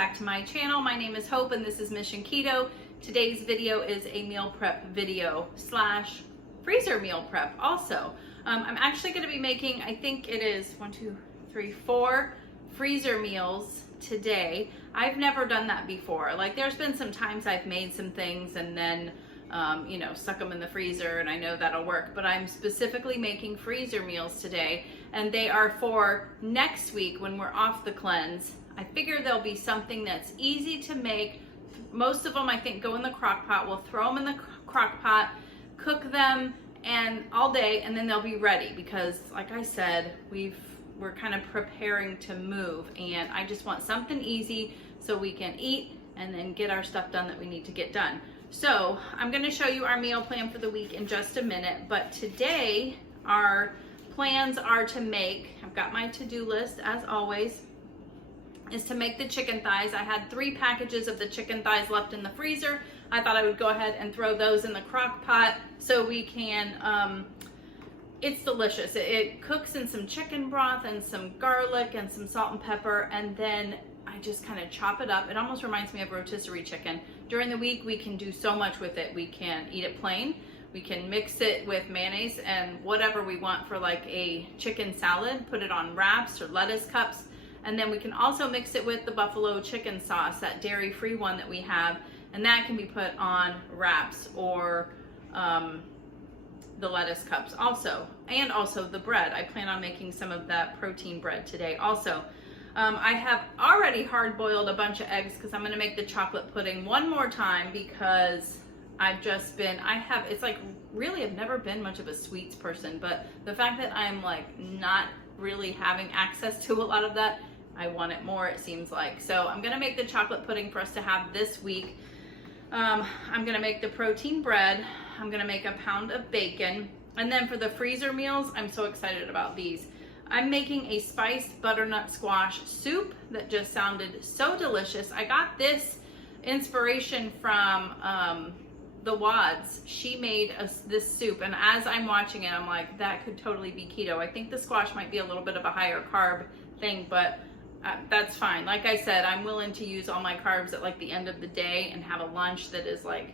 back to my channel. My name is Hope and this is Mission Keto. Today's video is a meal prep video slash freezer meal prep also. I'm actually going to be making, I think it is 4 freezer meals today. I've never done that before. Like there's been some times I've made some things and then stuck them in the freezer, and I know that'll work, but I'm specifically making freezer meals today, and they are for next week when we're off the cleanse. I figure there'll be something that's easy to make. Most of them, I think, go in the crock pot. We'll throw them in the crock pot, cook them and all day, and then they'll be ready because, like I said, we're kind of preparing to move, and I just want something easy so we can eat and then get our stuff done that we need to get done. So I'm going to show you our meal plan for the week in just a minute, but today our plans are to make, I've got my to-do list as always, is to make the chicken thighs. I had 3 packages of the chicken thighs left in the freezer. I thought I would go ahead and throw those in the crock pot so we can, it's delicious. It cooks in some chicken broth and some garlic and some salt and pepper, and then I just kind of chop it up. It almost reminds me of rotisserie chicken. During the week, we can do so much with it. We can eat it plain. We can mix it with mayonnaise and whatever we want for like a chicken salad, put it on wraps or lettuce cups. And then we can also mix it with the buffalo chicken sauce, that dairy-free one that we have, and that can be put on wraps or the lettuce cups also. And also the bread. I plan on making some of that protein bread today also. I have already hard-boiled a bunch of eggs because I'm going to make the chocolate pudding one more time because I've just been, it's like really I've never been much of a sweets person, but the fact that I'm like not really having access to a lot of that, I want it more, it seems like. So I'm going to make the chocolate pudding for us to have this week. I'm going to make the protein bread. I'm going to make a pound of bacon. And then for the freezer meals, I'm so excited about these. I'm making a spiced butternut squash soup that just sounded so delicious. I got this inspiration from the Wads. She made this soup, and as I'm watching it, I'm like, that could totally be keto. I think the squash might be a little bit of a higher carb thing, but that's fine. Like I said, I'm willing to use all my carbs at like the end of the day and have a lunch that is like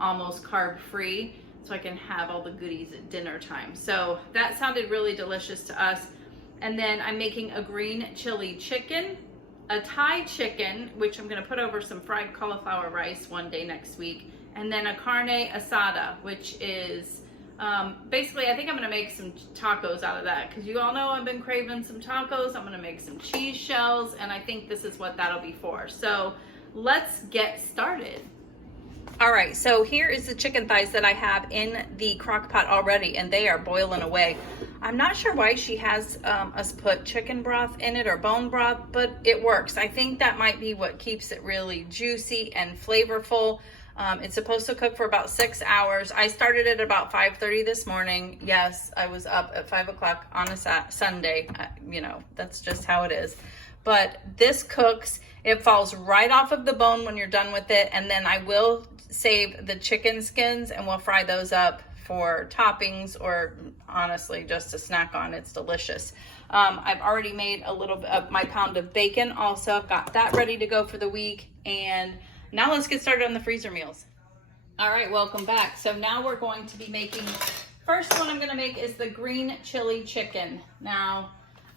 almost carb free, so I can have all the goodies at dinner time. So that sounded really delicious to us. And then I'm making a green chili chicken, a Thai chicken, which I'm going to put over some fried cauliflower rice one day next week, and then a Carne Asada, which is basically, I think I'm going to make some tacos out of that because you all know I've been craving some tacos. I'm going to make some cheese shells, and I think this is what that'll be for. So let's get started. All right, so here is the chicken thighs that I have in the crock pot already, and they are boiling away. I'm not sure why she has us put chicken broth in it or bone broth, but it works. I think that might be what keeps it really juicy and flavorful. It's supposed to cook for about 6 hours. I started at about 5:30 this morning. Yes, I was up at 5 o'clock on a Sunday. That's just how it is. But this cooks. It falls right off of the bone when you're done with it, and then I will save the chicken skins and we'll fry those up for toppings or honestly just to snack on. It's delicious. I've already made a little bit of my pound of bacon also. I've got that ready to go for the week, and now let's get started on the freezer meals. All right, welcome back. So now we're going to be making, first one I'm going to make is the green chili chicken. Now,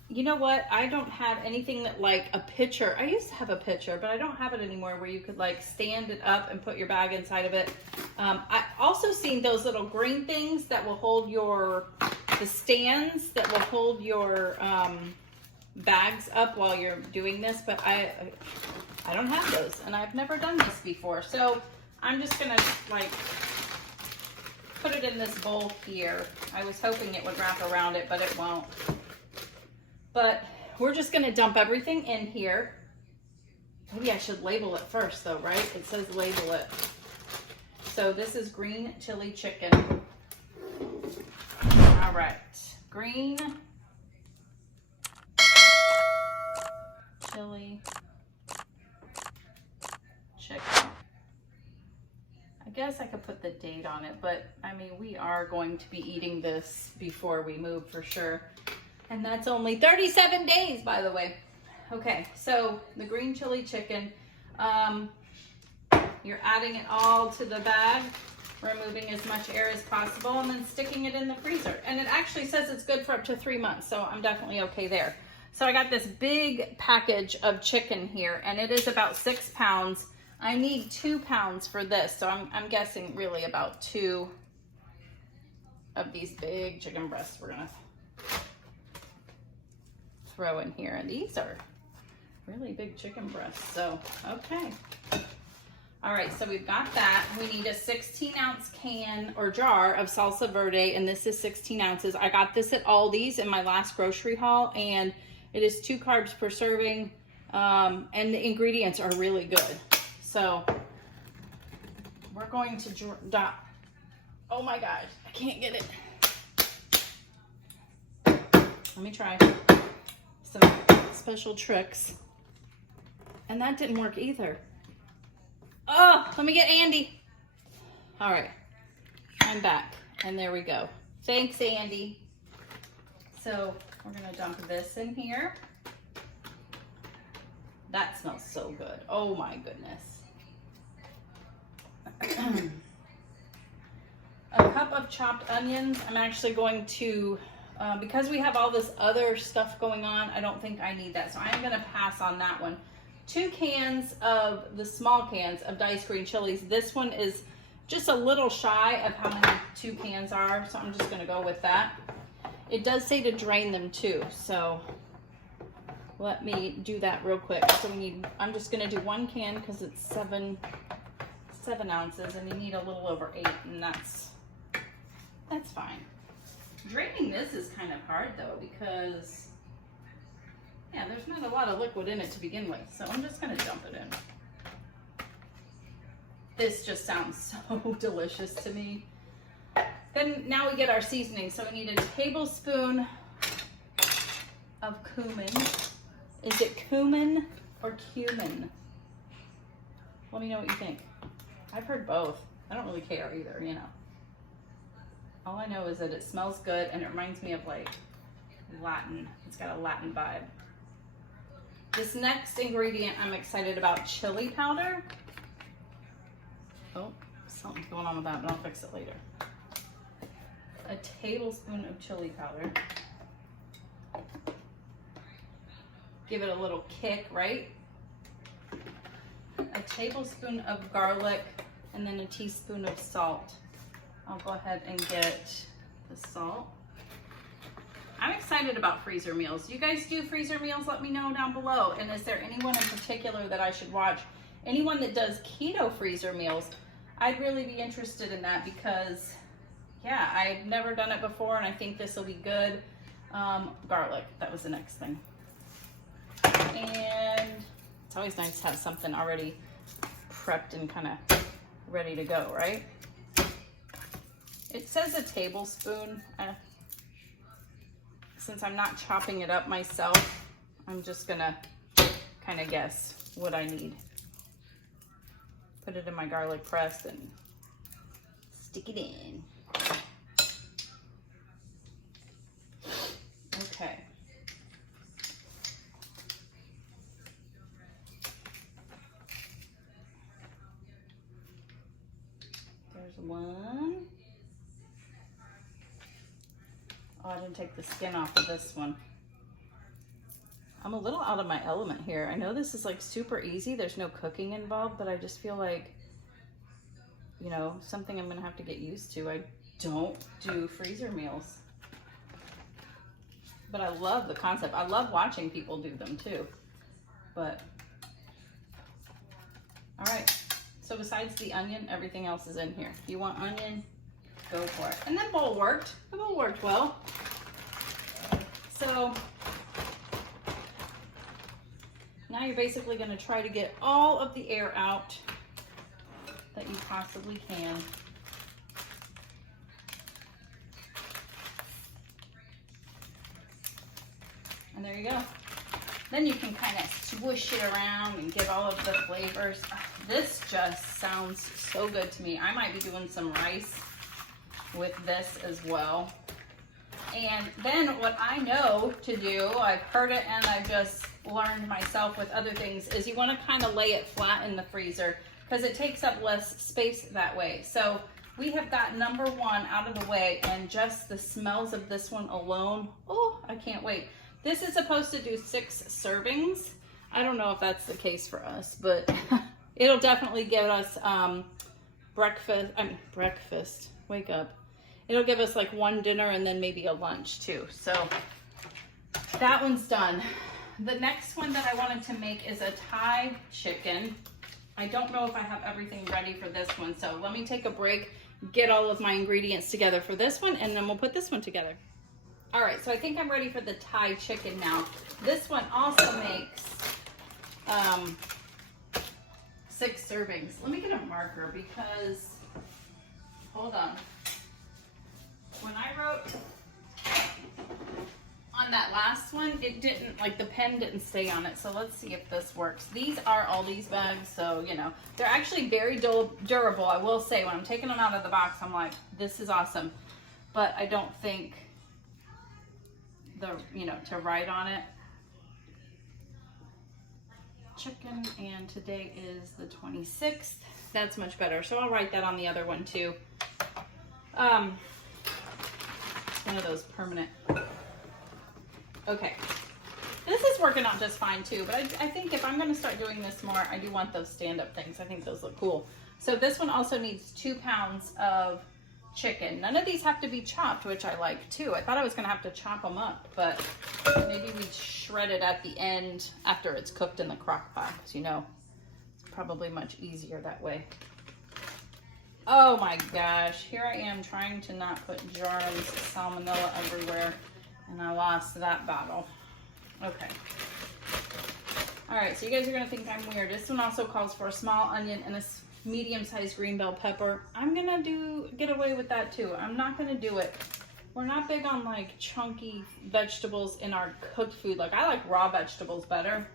you know what? I don't have anything that like a pitcher. I used to have a pitcher, but I don't have it anymore where you could like stand it up and put your bag inside of it. I also seen those little green things that will hold the stands that will hold your bags up while you're doing this, but I don't have those, and I've never done this before. So I'm just gonna like put it in this bowl here. I was hoping it would wrap around it, but it won't. But we're just gonna dump everything in here. Maybe I should label it first though, right? It says label it. So this is green chili chicken. All right, green chili chicken. I guess I could put the date on it, but I mean, we are going to be eating this before we move for sure. And that's only 37 days, by the way. Okay, so the green chili chicken, You're adding it all to the bag, removing as much air as possible, and then sticking it in the freezer. And it actually says it's good for up to 3 months, so I'm definitely okay there. So I got this big package of chicken here, and it is about 6 pounds. I need 2 pounds for this, so I'm guessing really about 2 of these big chicken breasts we're gonna throw in here. And these are really big chicken breasts, so okay. All right, so we've got that. We need a 16-ounce can or jar of salsa verde, and this is 16 ounces. I got this at Aldi's in my last grocery haul, and it is 2 carbs per serving, and the ingredients are really good. So we're going to drop, oh my God, I can't get it. Let me try some special tricks. And that didn't work either. Oh, let me get Andy. All right, I'm back, and there we go. Thanks, Andy. So we're gonna dump this in here. That smells so good. Oh my goodness. A cup of chopped onions. I'm actually going to, because we have all this other stuff going on, I don't think I need that. So I'm gonna pass on that one. 2 cans of the small cans of diced green chilies. This one is just a little shy of how many 2 cans are, so I'm just gonna go with that. It does say to drain them too, so let me do that real quick. So I'm just gonna do 1 can because it's 7 ounces, and you need a little over 8, and that's fine. Draining this is kind of hard though, because yeah, there's not a lot of liquid in it to begin with, so I'm just gonna dump it in. This just sounds so delicious to me. Then now we get our seasoning. So we need a tablespoon of cumin. Is it cumin or cumin? Let me know what you think. I've heard both. I don't really care either, you know. All I know is that it smells good, and it reminds me of like Latin. It's got a Latin vibe. This next ingredient I'm excited about, chili powder. Oh, something's going on with that, but I'll fix it later. A tablespoon of chili powder. Give it a little kick, right? A tablespoon of garlic, and then a teaspoon of salt. I'll go ahead and get the salt. I'm excited about freezer meals. You guys do freezer meals? Let me know down below. And is there anyone in particular that I should watch? Anyone that does keto freezer meals, I'd really be interested in that, because yeah, I've never done it before, and I think this will be good. Garlic, that was the next thing. And it's always nice to have something already prepped and kind of ready to go, right? It says a tablespoon. Since I'm not chopping it up myself, I'm just gonna kind of guess what I need. Put it in my garlic press and stick it in. Okay. There's one. Oh, I didn't take the skin off of this one. I'm a little out of my element here. I know this is like super easy. There's no cooking involved, but I just feel like, you know, something I'm gonna have to get used to. I don't do freezer meals, but I love the concept. I love watching people do them too, but all right. So besides the onion, everything else is in here. If you want onion, go for it. And that bowl worked. The bowl worked well. So now you're basically going to try to get all of the air out that you possibly can. And there you go. Then you can kind of swoosh it around and get all of the flavors. This just sounds so good to me. I might be doing some rice with this as well. And then what I know to do, I've heard it and I just learned myself with other things is you want to kind of lay it flat in the freezer because it takes up less space that way. So we have got number one out of the way, and just the smells of this one alone, oh, I can't wait. This is supposed to do 6 servings. I don't know if that's the case for us, but it'll definitely give us breakfast, wake up. It'll give us like 1 dinner and then maybe a lunch too. So that one's done. The next one that I wanted to make is a Thai chicken. I don't know if I have everything ready for this one, so let me take a break, get all of my ingredients together for this one, and then we'll put this one together. All right, so I think I'm ready for the Thai chicken now. This one also makes 6 servings. Let me get a marker because, hold on. When I wrote on that last one, it didn't, like the pen didn't stay on it. So let's see if this works. These are Aldi's bags, so you know, they're actually very durable. I will say, when I'm taking them out of the box, I'm like, this is awesome. But I don't think to write on it. Chicken, and today is the 26th. That's much better. So I'll write that on the other one too. One of those permanent. Okay, this is working out just fine too, but I think if I'm going to start doing this more, I do want those stand-up things. I think those look cool. So this one also needs 2 pounds of chicken. None of these have to be chopped, which I like too. I thought I was going to have to chop them up, but maybe we shred it at the end after it's cooked in the crock pot, because you know, it's probably much easier that way. Oh my gosh, here I am trying to not put germs, salmonella everywhere, and I lost that bottle. Okay. All right, so you guys are gonna think I'm weird. This one also calls for a small onion and a medium-sized green bell pepper. I'm gonna get away with that too. I'm not gonna do it. We're not big on like chunky vegetables in our cooked food. Like, I like raw vegetables better.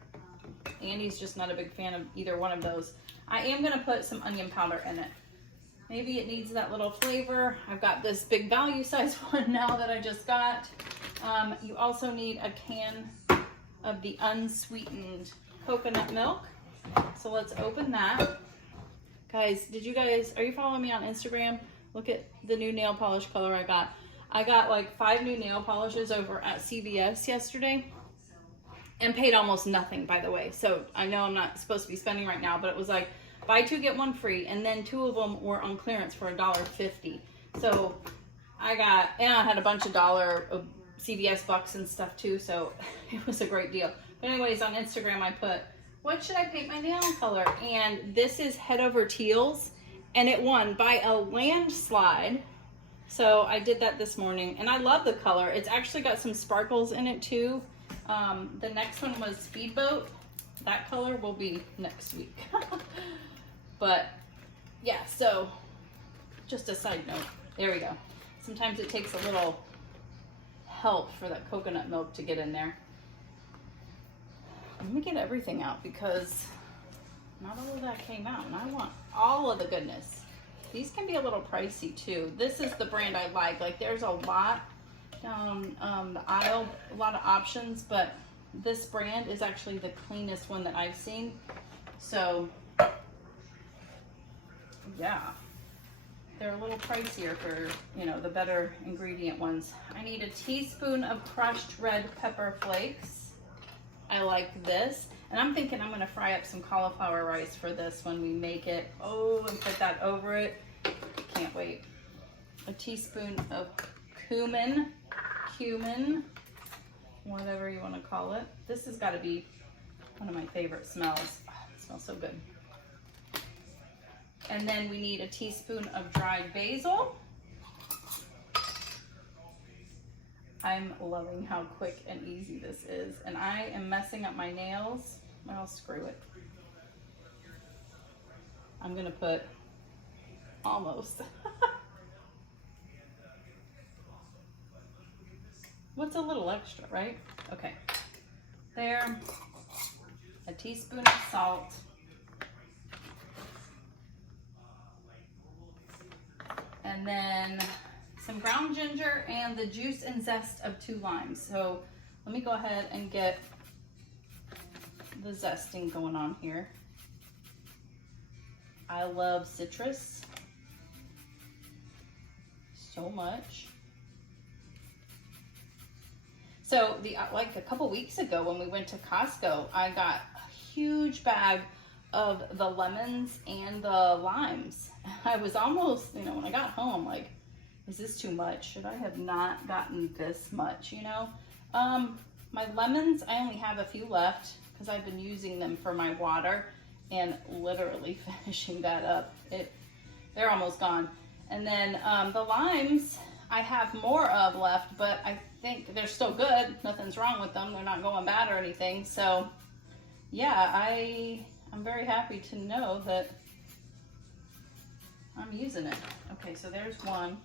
Andy's just not a big fan of either one of those. I am gonna put some onion powder in it. Maybe it needs that little flavor. I've got this big value size one now that I just got. You also need a can of the unsweetened coconut milk. So let's open that. Guys, are you following me on Instagram? Look at the new nail polish color I got. I got like 5 new nail polishes over at CVS yesterday and paid almost nothing, by the way. So I know I'm not supposed to be spending right now, but it was like buy 2, get 1 free. And then 2 of them were on clearance for $1.50. So I had a bunch of CVS bucks and stuff too, so it was a great deal. But anyways, on Instagram I put, what should I paint my nail color? And this is Head Over Teals, and it won by a landslide. So I did that this morning, and I love the color. It's actually got some sparkles in it too. The next one was Speedboat. That color will be next week. But yeah, so just a side note. There we go. Sometimes it takes a little help for that coconut milk to get in there. Let me get everything out because not all of that came out, and I want all of the goodness. These can be a little pricey too. This is the brand I like. Like, there's a lot down the aisle, a lot of options, but this brand is actually the cleanest one that I've seen. So yeah, they're a little pricier for, you know, the better ingredient ones. I need a teaspoon of crushed red pepper flakes. I like this. And I'm thinking I'm gonna fry up some cauliflower rice for this when we make it. Oh, and put that over it. Can't wait. A teaspoon of cumin, whatever you wanna call it. This has gotta be one of my favorite smells. Oh, it smells so good. And then we need a teaspoon of dried basil. I'm loving how quick and easy this is. And I am messing up my nails. Well, screw it. I'm gonna put almost. What's a little extra, right? Okay. There. A teaspoon of salt. And then some ground ginger and the juice and zest of 2 limes. So let me go ahead and get the zesting going on here. I love citrus so much. So like a couple weeks ago when we went to Costco, I got a huge bag of the lemons and the limes. I was almost, you know, when I got home, like, is this too much? Should I have not gotten this much, you know? My lemons, I only have a few left because I've been using them for my water and literally finishing that up. They're almost gone. And then the limes, I have more of left, but I think they're still good. Nothing's wrong with them. They're not going bad or anything. So yeah, I'm very happy to know that I'm using it. Okay, so there's one.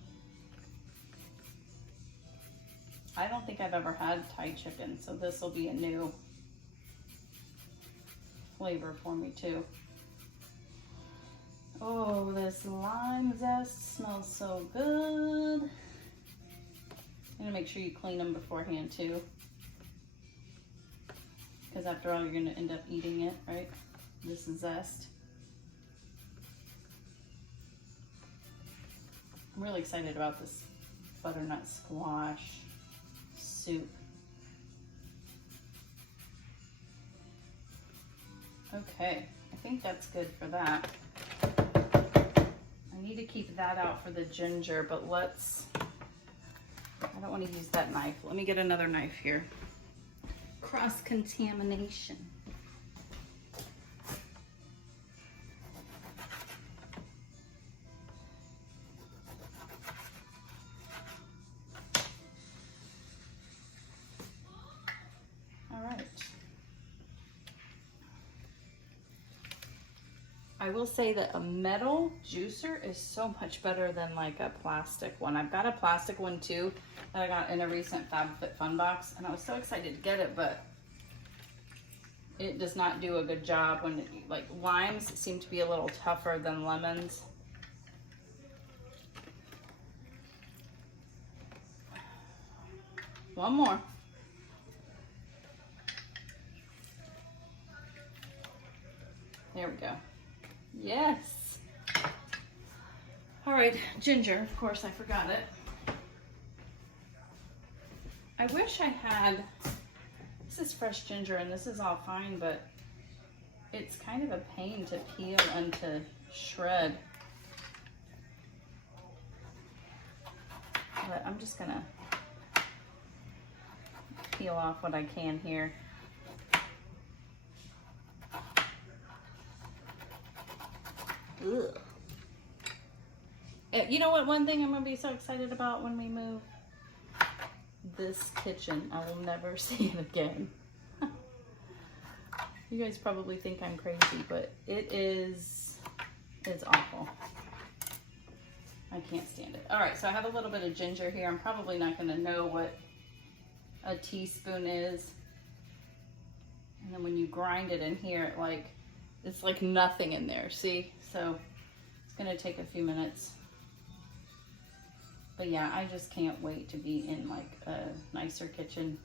I don't think I've ever had Thai chicken, so this will be a new flavor for me too. Oh, this lime zest smells so good. I'm gonna make sure you clean them beforehand too, because after all, you're gonna end up eating it, right? This is zest. I'm really excited about this butternut squash soup. Okay, I think that's good for that. I need to keep that out for the ginger, but I don't want to use that knife. Let me get another knife here. Cross-contamination. I will say that a metal juicer is so much better than like a plastic one. I've got a plastic one too that I got in a recent FabFitFun box, and I was so excited to get it, but it does not do a good job when like limes seem to be a little tougher than lemons. One more. There we go. Yes. All right, ginger, of course, I forgot it. I wish I had, this is fresh ginger and this is all fine, but it's kind of a pain to peel and to shred. But I'm just gonna peel off what I can here. Ugh. You know what, one thing I'm gonna be so excited about when we move? This kitchen. I will never see it again. You guys probably think I'm crazy, but it's awful. I can't stand it. All right, so I have a little bit of ginger here. I'm probably not gonna know what a teaspoon is. And then when you grind it in here, it's like nothing in there, see? So it's gonna take a few minutes. But yeah, I just can't wait to be in like a nicer kitchen.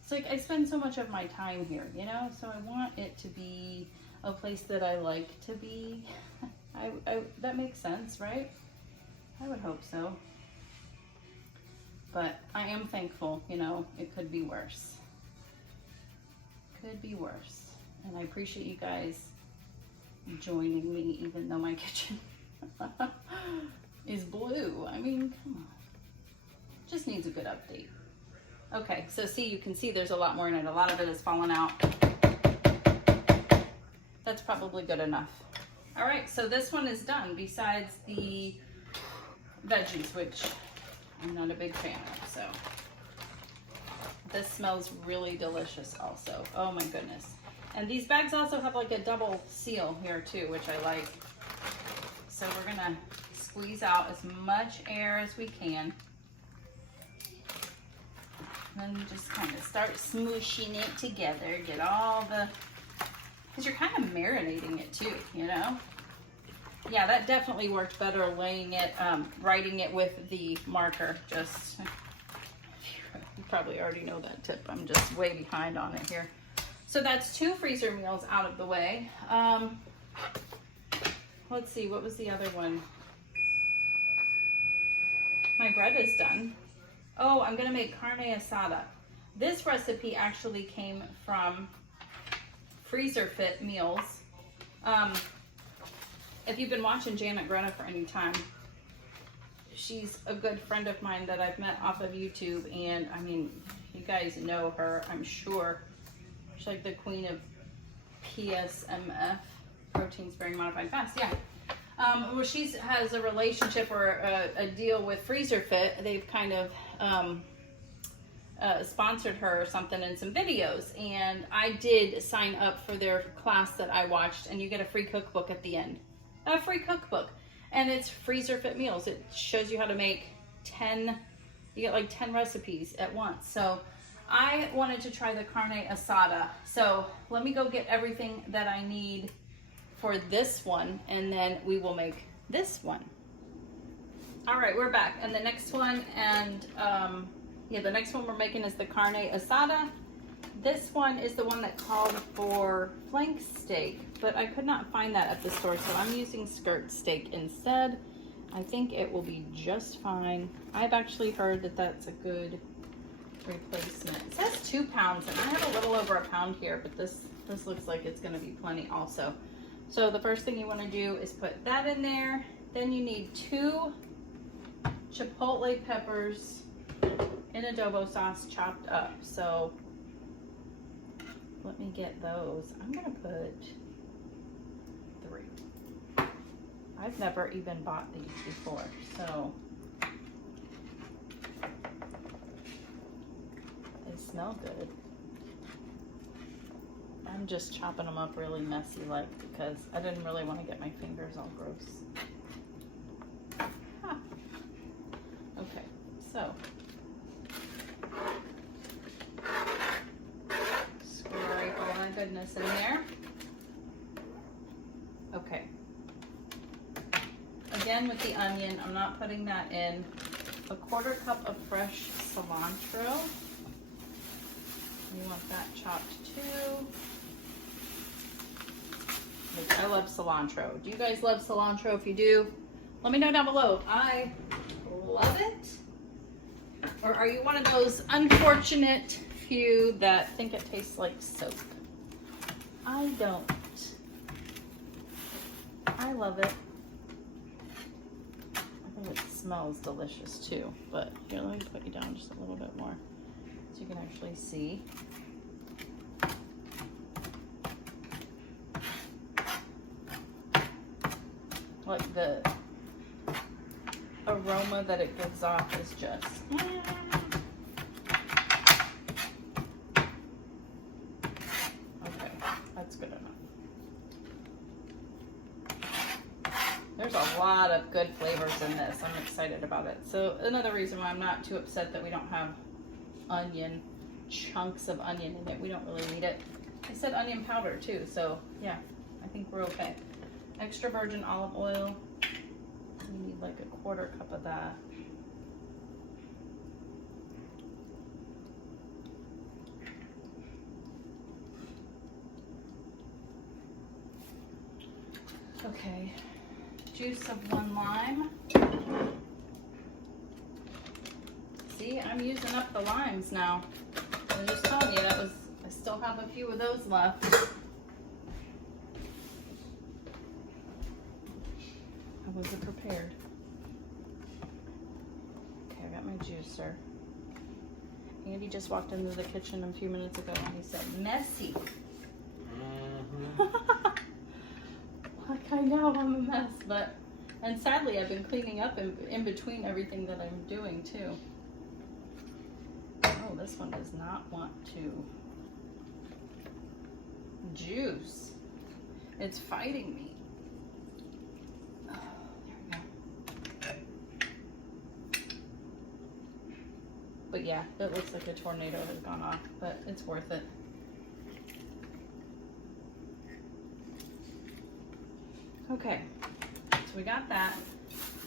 It's like I spend so much of my time here, you know? So I want it to be a place that I like to be. That makes sense, right? I would hope so. But I am thankful, you know, it could be worse. Could be worse. And I appreciate you guys joining me, even though my kitchen is blue. I mean, come on. Just needs a good update. Okay, so see, you can see there's a lot more in it. A lot of it has fallen out. That's probably good enough. All right, so this one is done, besides the veggies, which I'm not a big fan of, so. This smells really delicious also. Oh my goodness. And these bags also have like a double seal here too, which I like. So we're gonna squeeze out as much air as we can. And then just kind of start smooshing it together. Get all the, because you're kind of marinating it too, you know? Yeah, that definitely worked better laying it, writing it with the marker. Just, you probably already know that tip. I'm just way behind on it here. So that's 2 freezer meals out of the way. Let's see, what was the other one? My bread is done. Oh, I'm gonna make carne asada. This recipe actually came from Freezer Fit Meals. If you've been watching Janet Grena for any time, she's a good friend of mine that I've met off of YouTube, and I mean, you guys know her, I'm sure. She's like the queen of PSMF, protein sparing modified fast. Yeah. Well, she has a relationship or a deal with Freezer Fit. They've kind of sponsored her or something in some videos, and I did sign up for their class that I watched, and you get a free cookbook at the end. A free cookbook, and it's Freezer Fit Meals. It shows you how to make 10, you get like 10 recipes at once. So I wanted to try the carne asada. So let me go get everything that I need for this one, and then we will make this one. All right, we're back. And the next one, and yeah, the next one we're making is the carne asada. This one is the one that called for flank steak, but I could not find that at the store, so I'm using skirt steak instead. I think it will be just fine. I've actually heard that that's a good replacement. It says 2 pounds, and I have a little over a pound here, but this looks like it's gonna be plenty also. So the first thing you wanna do is put that in there. Then you need 2 chipotle peppers in adobo sauce chopped up. So let me get those. I'm gonna put 3. I've never even bought these before, so they smell good. I'm just chopping them up really messy like, because I didn't really want to get my fingers all gross. Huh. Okay, so scrape all that goodness in there. Okay. Again with the onion, I'm not putting that in. A 1/4 cup of fresh cilantro. You want that chopped too. I love cilantro. Do you guys love cilantro? If you do, let me know down below. I love it. Or are you one of those unfortunate few that think it tastes like soap? I don't. I love it. I think it smells delicious too. But here, let me put you down just a little bit more so you can actually see. Like the aroma that it gives off is just okay, that's good enough. There's a lot of good flavors in this. I'm excited about it. So another reason why I'm not too upset that we don't have onion, chunks of onion in it. We don't really need it. I said onion powder too, so yeah, I think we're okay. Extra virgin olive oil. We need like a 1/4 cup of that. Okay, juice of 1 lime. See, I'm using up the limes now. I was just telling you I still have a few of those left. I wasn't prepared. Okay, I got my juicer. Andy just walked into the kitchen a few minutes ago and he said, messy. Like, I know I'm a mess, but, and sadly I've been cleaning up in between everything that I'm doing too. Oh, this one does not want to juice. It's fighting me. But yeah, it looks like a tornado has gone off, but it's worth it. Okay, so we got that.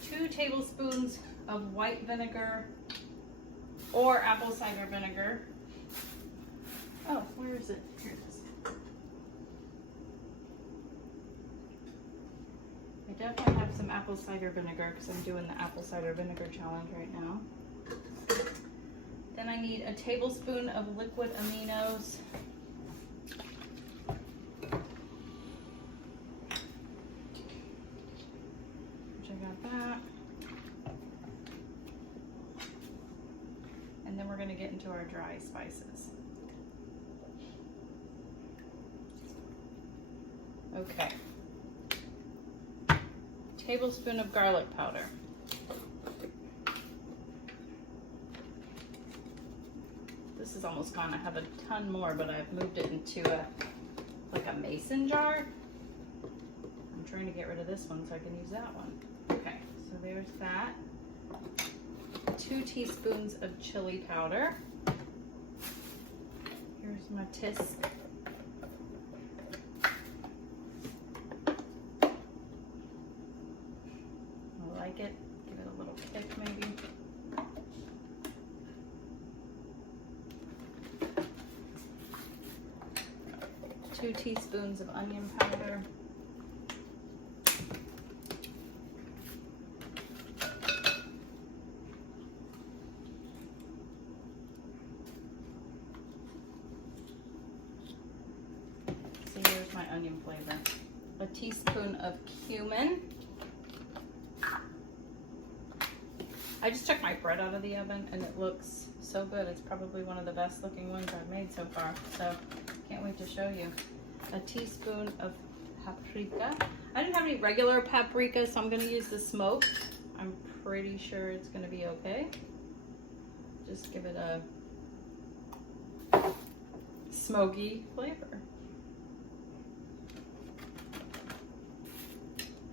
2 tablespoons of white vinegar or apple cider vinegar. Oh, where is it? Here it is. definitely have some apple cider vinegar because I'm doing the apple cider vinegar challenge right now. Then I need a tablespoon of liquid aminos. Which I got that. And then we're going to get into our dry spices. Okay. Tablespoon of garlic powder. This is almost gone. I have a ton more, but I've moved it into like a mason jar. I'm trying to get rid of this one so I can use that one. Okay, so there's that. 2 teaspoons of chili powder. Here's my tisk. I like it. Give it a little kick maybe. Two teaspoons of onion powder. So here's my onion flavor. A teaspoon of cumin. I just took my bread out of the oven and it looks so good. It's probably one of the best looking ones I've made so far. So can't wait to show you. A teaspoon of paprika. I didn't have any regular paprika, so I'm gonna use the smoked. I'm pretty sure it's gonna be okay. Just give it a smoky flavor.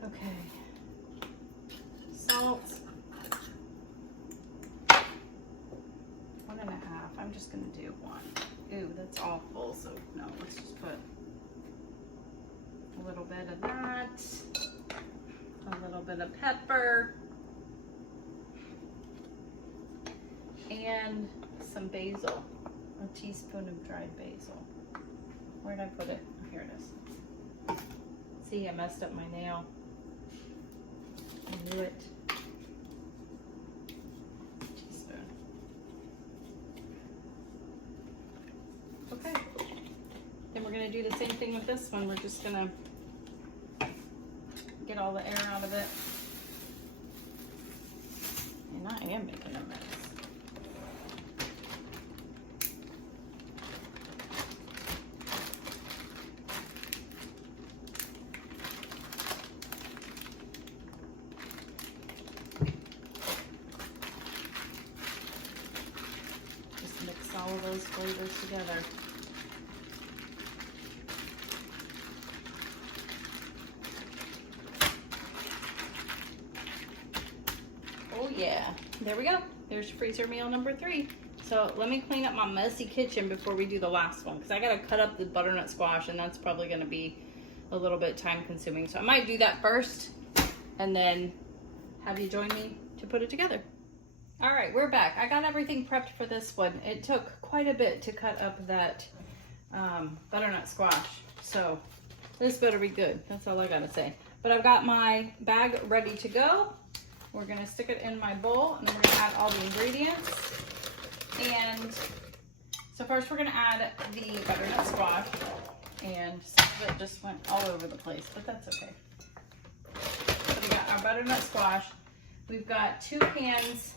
Okay. Salt. 1.5. I'm just gonna do 1. Ooh, that's awful, so no, let's just put a little bit of that, a little bit of pepper, and some basil, a teaspoon of dried basil. Where did I put it? Oh, here it is. See, I messed up my nail. I knew it. Okay, then we're going to do the same thing with this one. We're just going to get all the air out of it. And I am making a mess. Just mix all of those flavors together. Yeah, there we go. There's freezer meal number 3. So let me clean up my messy kitchen before we do the last one, because I got to cut up the butternut squash, and that's probably going to be a little bit time consuming. So I might do that first and then have you join me to put it together. All right, we're back. I got everything prepped for this one. It took quite a bit to cut up that butternut squash. So this better be good. That's all I got to say. But I've got my bag ready to go. We're gonna stick it in my bowl, and then we're gonna add all the ingredients. And so first we're gonna add the butternut squash, and some of it just went all over the place, but that's okay. So we got our butternut squash. We've got 2 cans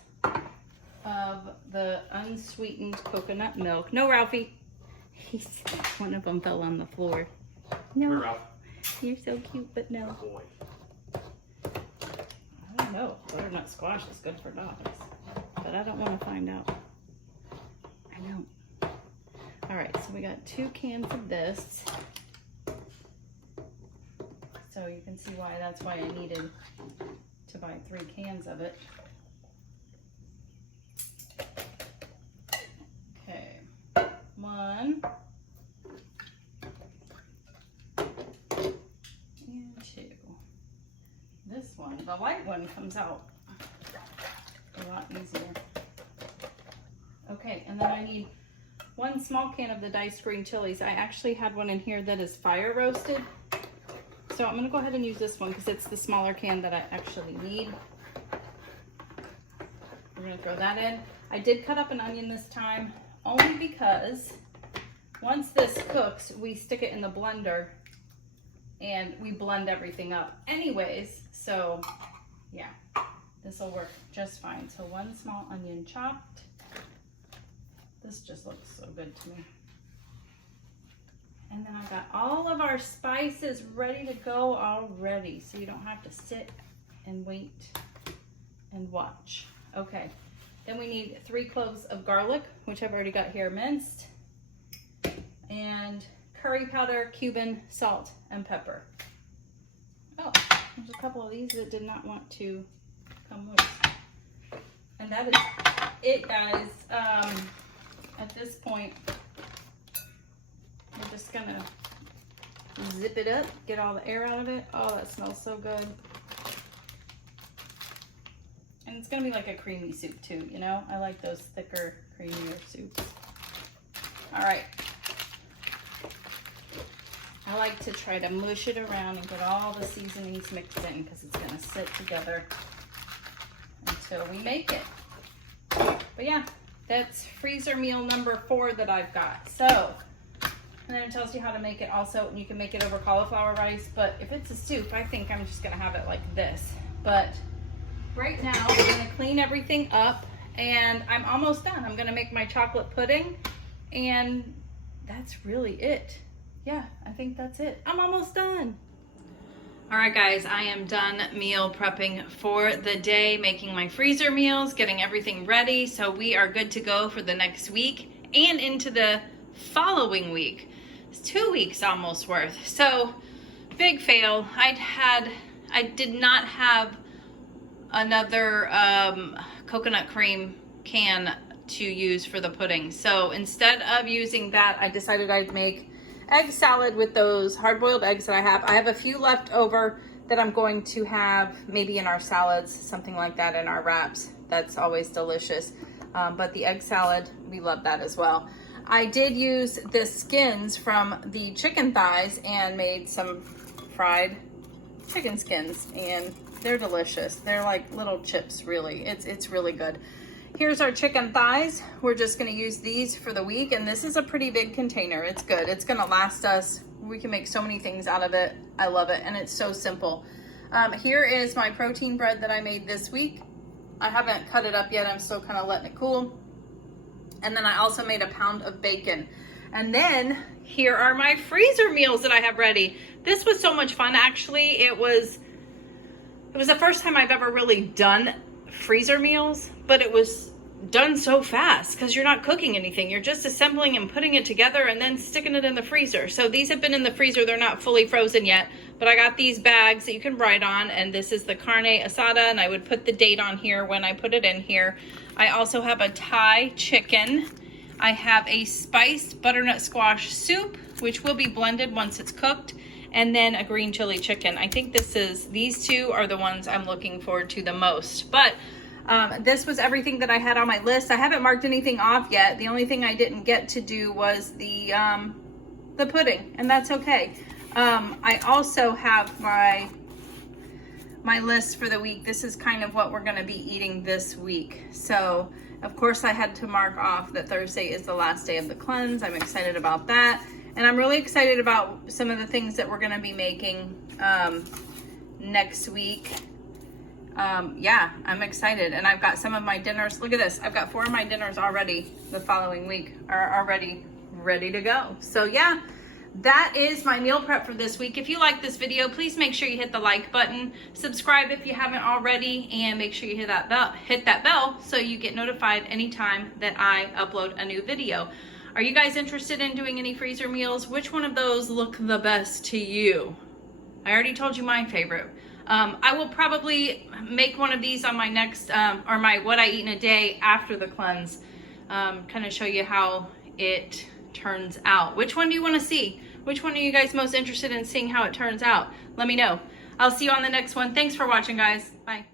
of the unsweetened coconut milk. No, Ralphie. One of them fell on the floor. No, Ralph. You're so cute, but no. Boy. I don't know. Butternut squash is good for dogs, but I don't want to find out. I know. All right, so we got 2 cans of this. So you can see why that's why I needed to buy 3 cans of it. Okay, 1 and 2. This one, the light one, comes out a lot easier. Okay, and then I need 1 small can of the diced green chilies. I actually had one in here that is fire roasted, So I'm gonna go ahead and use this one because it's the smaller can that I actually need. We're gonna throw that in. I did cut up an onion this time only because once this cooks, we stick it in the blender and we blend everything up anyways. So yeah, this will work just fine. So one small onion chopped. This just looks so good to me. And then I got all of our spices ready to go already, so you don't have to sit and wait and watch. Okay, then we need 3 cloves of garlic, which I've already got here minced, and curry powder, cumin, salt, and pepper. Oh, there's a couple of these that did not want to come loose. And that is it, guys. At this point, we're just gonna zip it up, get all the air out of it. Oh, that smells so good. And it's gonna be like a creamy soup too, you know? I like those thicker, creamier soups. All right. I like to try to mush it around and get all the seasonings mixed in because it's gonna sit together until we make it. But yeah, that's freezer meal number 4 that I've got. So, and then it tells you how to make it also. You can make it over cauliflower rice, but if it's a soup, I think I'm just gonna have it like this. But right now, I'm gonna clean everything up and I'm almost done. I'm gonna make my chocolate pudding and that's really it. Yeah, I think that's it. I'm almost done. All right, guys, I am done meal prepping for the day, making my freezer meals, getting everything ready. So we are good to go for the next week and into the following week. It's 2 weeks almost worth. So big fail. I did not have another coconut cream can to use for the pudding. So instead of using that, I decided I'd make egg salad with those hard-boiled eggs that I have. I have a few left over that I'm going to have maybe in our salads, something like that, in our wraps. That's always delicious. But the egg salad, we love that as well. I did use the skins from the chicken thighs and made some fried chicken skins, and they're delicious. They're like little chips, really. It's really good. Here's our chicken thighs. We're just gonna use these for the week, and this is a pretty big container. It's good. It's gonna last us. We can make so many things out of it. I love it, and it's so simple. Here is my protein bread that I made this week. I haven't cut it up yet. I'm still kind of letting it cool. And then I also made a pound of bacon. And then here are my freezer meals that I have ready. This was so much fun. Actually, it was the first time I've ever really done freezer meals, but it was done so fast because you're not cooking anything. You're just assembling and putting it together and then sticking it in the freezer. So these have been in the freezer. They're not fully frozen yet, but I got these bags that you can write on, and this is the Carne Asada, and I would put the date on here when I put it in here. I also have a Thai chicken. I have a spiced butternut squash soup, which will be blended once it's cooked, and then a green chili chicken. I think these 2 are the ones I'm looking forward to the most. But this was everything that I had on my list. I haven't marked anything off yet. The only thing I didn't get to do was the pudding, and that's okay. I also have my list for the week. This is kind of what we're gonna be eating this week. So of course I had to mark off that Thursday is the last day of the cleanse. I'm excited about that. And I'm really excited about some of the things that we're gonna be making next week. Yeah, I'm excited. And I've got some of my dinners. Look at this. I've got 4 of my dinners already the following week are already ready to go. So yeah, that is my meal prep for this week. If you like this video, please make sure you hit the like button, subscribe if you haven't already, and make sure you hit that bell so you get notified anytime that I upload a new video. Are you guys interested in doing any freezer meals? Which one of those look the best to you? I already told you my favorite. I will probably make one of these on my next, or my what I eat in a day after the cleanse. Kind of show you how it turns out. Which one do you want to see? Which one are you guys most interested in seeing how it turns out? Let me know. I'll see you on the next one. Thanks for watching, guys. Bye.